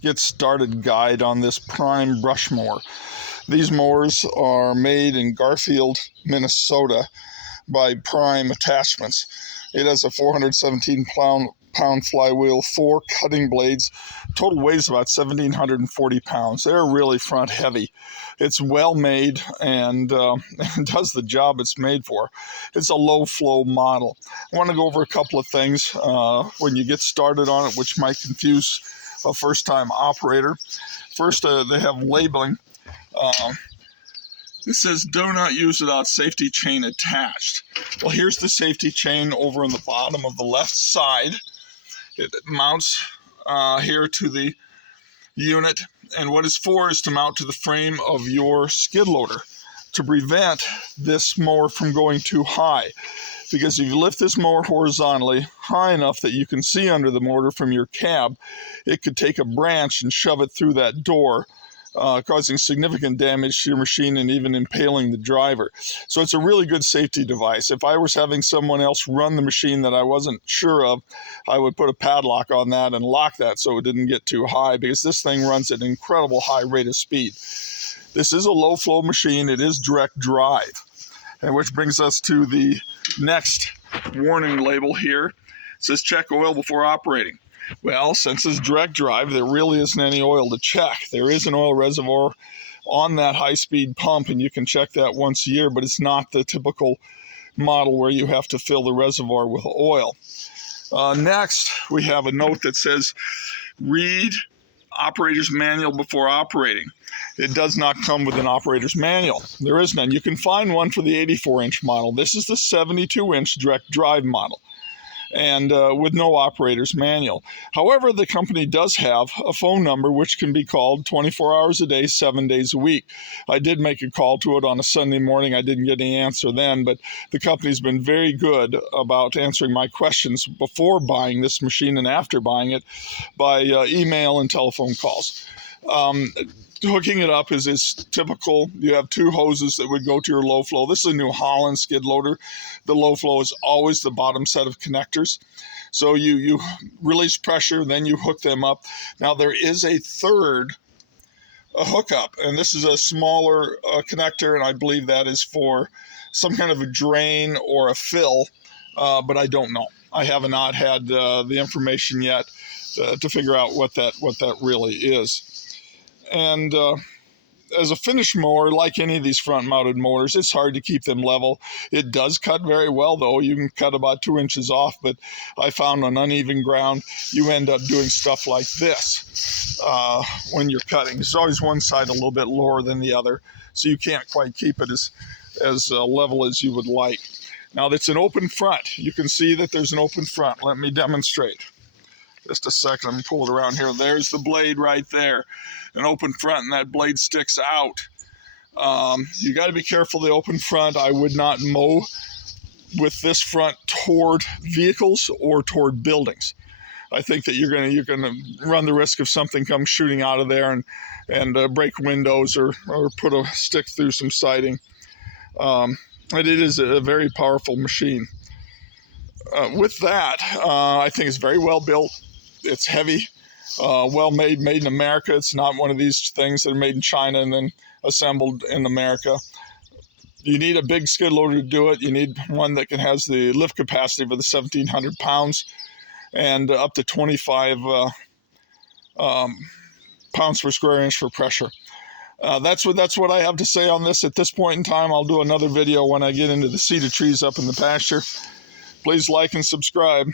get started guide on this prime brush mower. These mowers are made in Garfield, Minnesota by Prime Attachments. It has a 417-pound flywheel, 4 cutting blades. Total weighs about 1,740 pounds. They're really front heavy. It's well made and does the job it's made for. It's a low flow model. I want to go over a couple of things when you get started on it, which might confuse a first-time operator. First, they have labeling. It says, do not use without safety chain attached. Well, here's the safety chain over in the bottom of the left side. It mounts here to the unit, and what it's for is to mount to the frame of your skid loader to prevent this mower from going too high. Because if you lift this mower horizontally high enough that you can see under the motor from your cab, it could take a branch and shove it through that door, causing significant damage to your machine and even impaling the driver. So it's a really good safety device. If I was having someone else run the machine that I wasn't sure of, I would put a padlock on that and lock that so it didn't get too high, because this thing runs at an incredible high rate of speed. This is a low flow machine. It is direct drive. And which brings us to the next warning label here. It says check oil before operating. Well, since it's direct drive, there really isn't any oil to check. There is an oil reservoir on that high-speed pump, and you can check that once a year, but it's not the typical model where you have to fill the reservoir with oil. Next, we have a note that says, read operator's manual before operating. It does not come with an operator's manual. There is none. You can find one for the 84-inch model. This is the 72-inch direct drive model, and with no operator's manual. However, the company does have a phone number which can be called 24 hours a day, 7 days a week. I did make a call to it on a Sunday morning. I didn't get any answer then, but the company's been very good about answering my questions before buying this machine and after buying it by email and telephone calls. Hooking it up is typical. You have 2 hoses that would go to your low flow. This is a New Holland skid loader. The low flow is always the bottom set of connectors. So you release pressure, then you hook them up. Now there is a third hookup, and this is a smaller connector, and I believe that is for some kind of a drain or a fill, but I don't know. I have not had the information yet to figure out what that really is. And as a finish mower, like any of these front-mounted mowers, it's hard to keep them level. It does cut very well, though. You can cut about 2 inches off, but I found on uneven ground, you end up doing stuff like this when you're cutting. There's always one side a little bit lower than the other, so you can't quite keep it as level as you would like. Now, that's an open front. You can see that there's an open front. Let me demonstrate. Just a second, I'm pull it around here. There's the blade right there. An open front, and that blade sticks out. You got to be careful of the open front. I would not mow with this front toward vehicles or toward buildings. I think that you're gonna run the risk of something come shooting out of there and break windows or put a stick through some siding. And it is a very powerful machine. With that, I think it's very well built. It's heavy, well made in America. It's not one of these things that are made in China and then assembled in America. You need a big skid loader to do it. You need one that has the lift capacity for the 1,700 pounds and up to 25 pounds per square inch for pressure. That's what I have to say on this at this point in time. I'll do another video when I get into the cedar trees up in the pasture. Please like and subscribe.